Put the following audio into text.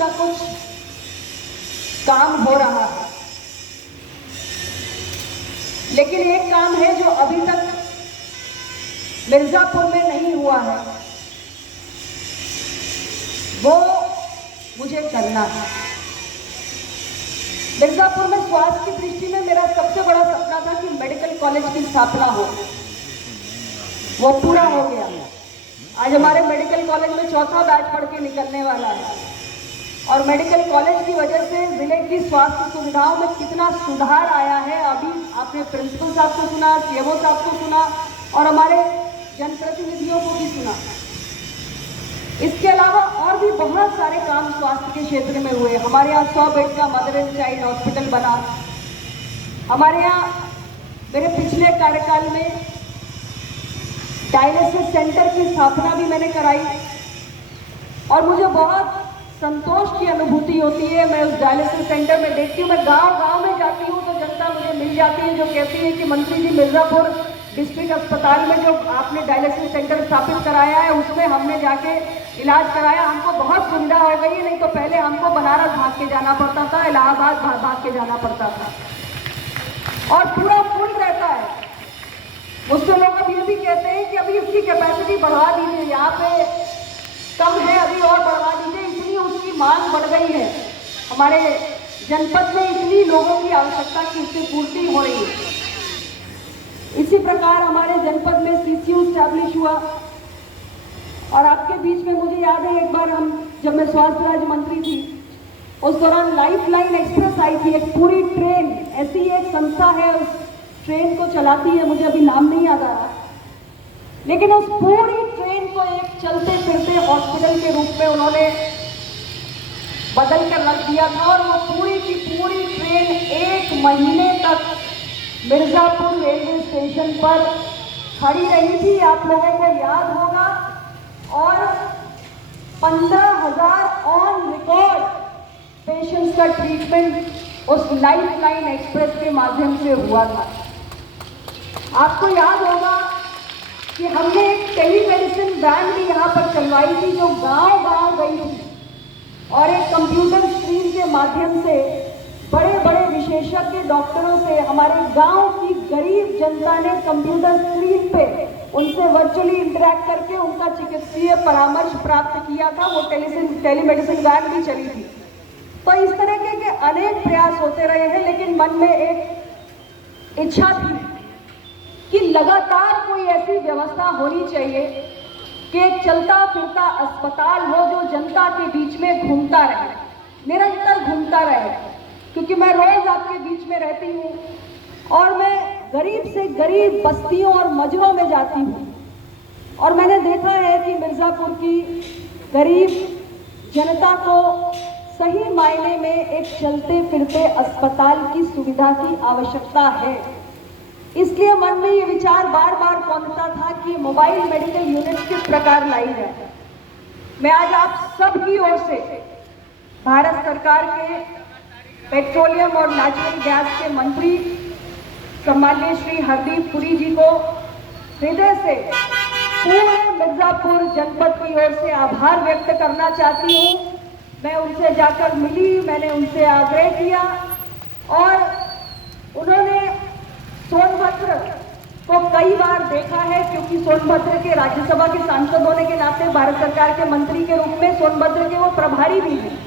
का कुछ काम हो रहा है, लेकिन एक काम है जो अभी तक मिर्जापुर में नहीं हुआ है, वो मुझे करना है। मिर्जापुर में स्वास्थ्य की दृष्टि में मेरा सबसे बड़ा सपना था कि मेडिकल कॉलेज की स्थापना हो, वो पूरा हो गया। आज हमारे मेडिकल कॉलेज में चौथा बैच पढ़ के निकलने वाला है और मेडिकल कॉलेज की वजह से जिले की स्वास्थ्य सुविधाओं में कितना सुधार आया है। अभी आपने प्रिंसिपल साहब को सुना, सीएमओ साहब को सुना और हमारे जनप्रतिनिधियों को भी सुना। इसके अलावा और भी बहुत सारे काम स्वास्थ्य के क्षेत्र में हुए। हमारे यहाँ 100 बेड का मदर एंड चाइल्ड हॉस्पिटल बना। हमारे यहाँ मेरे पिछले कार्यकाल में डायलिसिस सेंटर की स्थापना भी मैंने कराई और मुझे बहुत संतोष की अनुभूति होती है। मैं उस डायलिसिस सेंटर में देखती हूँ, मैं गांव-गांव में जाती हूँ तो जनता मुझे मिल जाती है जो कहती है कि मंत्री जी, मिर्जापुर डिस्ट्रिक्ट अस्पताल में जो आपने डायलिसिस सेंटर स्थापित कराया है उसमें हमने जाके इलाज कराया, हमको बहुत सुविधा हो गई है। नहीं तो पहले हमको बनारस भाग के जाना पड़ता था, इलाहाबाद भाग के जाना पड़ता था और पूरा फुल रहता है। मुझसे लोग अब ये भी कहते हैं कि अभी इसकी कैपेसिटी बढ़ा दीजिए, यहाँ पे कम है, अभी और बढ़ा दीजिए। इतनी उसकी मांग बढ़ गई है, हमारे जनपद में इतनी लोगों की आवश्यकता की इससे पूर्ति हो रही है। इसी प्रकार हमारे जनपद में सीसीयू स्टैब्लिश हुआ और आपके बीच में मुझे याद है एक बार जब मैं स्वास्थ्य राज्य मंत्री थी उस दौरान लाइफलाइन एक्सप्रेस आई थी, एक पूरी ट्रेन। ऐसी एक संस्था है उस ट्रेन को चलाती है, मुझे अभी नाम नहीं याद आ रहा, लेकिन उस पूरी ट्रेन को एक चलते फिरते हॉस्पिटल के रूप में उन्होंने बदल कर रख दिया था और वो पूरी की पूरी ट्रेन 1 महीने तक मिर्जापुर रेलवे स्टेशन पर खड़ी रही थी, आप लोगों को याद होगा। और 15,000 ऑन रिकॉर्ड पेशेंट्स का ट्रीटमेंट उस लाइफलाइन एक्सप्रेस के माध्यम से हुआ था। आपको याद होगा कि हमने एक टेलीमेडिसिन वैन भी यहाँ पर चलवाई थी जो गांव-गांव गई थी और एक कंप्यूटर स्क्रीन के माध्यम से बड़े बड़े विशेषज्ञ डॉक्टरों से हमारे गांव की गरीब जनता ने कंप्यूटर स्क्रीन पे उनसे वर्चुअली इंटरैक्ट करके उनका चिकित्सीय परामर्श प्राप्त किया था। वो टेलीमेडिसिन वैन भी चली थी। तो इस तरह के अनेक प्रयास होते रहे हैं, लेकिन मन में एक इच्छा थी कि लगातार कोई ऐसी व्यवस्था होनी चाहिए कि एक चलता फिरता अस्पताल हो जो जनता के बीच में घूमता रहे, निरंतर घूमता रहे। क्योंकि मैं रोज आपके बीच में रहती हूँ और मैं गरीब से गरीब बस्तियों और मजरों में जाती हूँ और मैंने देखा है कि मिर्जापुर की गरीब जनता को सही मायने में एक चलते फिरते अस्पताल की सुविधा की आवश्यकता है। इसलिए मन में ये विचार बार बार पहुंचता था कि मोबाइल मेडिकल यूनिट किस प्रकार लाई जाए। मैं आज आप सबकी ओर से भारत सरकार के पेट्रोलियम और नेचुरल गैस के मंत्री सम्माननीय श्री हरदीप पुरी जी को हृदय से पूरे मिर्जापुर जनपद की ओर से आभार व्यक्त करना चाहती हूँ। मैं उनसे जाकर मिली, मैंने उनसे आग्रह किया और उन्होंने सोनभद्र को कई बार देखा है, क्योंकि सोनभद्र के राज्यसभा के सांसद होने के नाते भारत सरकार के मंत्री के रूप में सोनभद्र के वो प्रभारी भी हैं।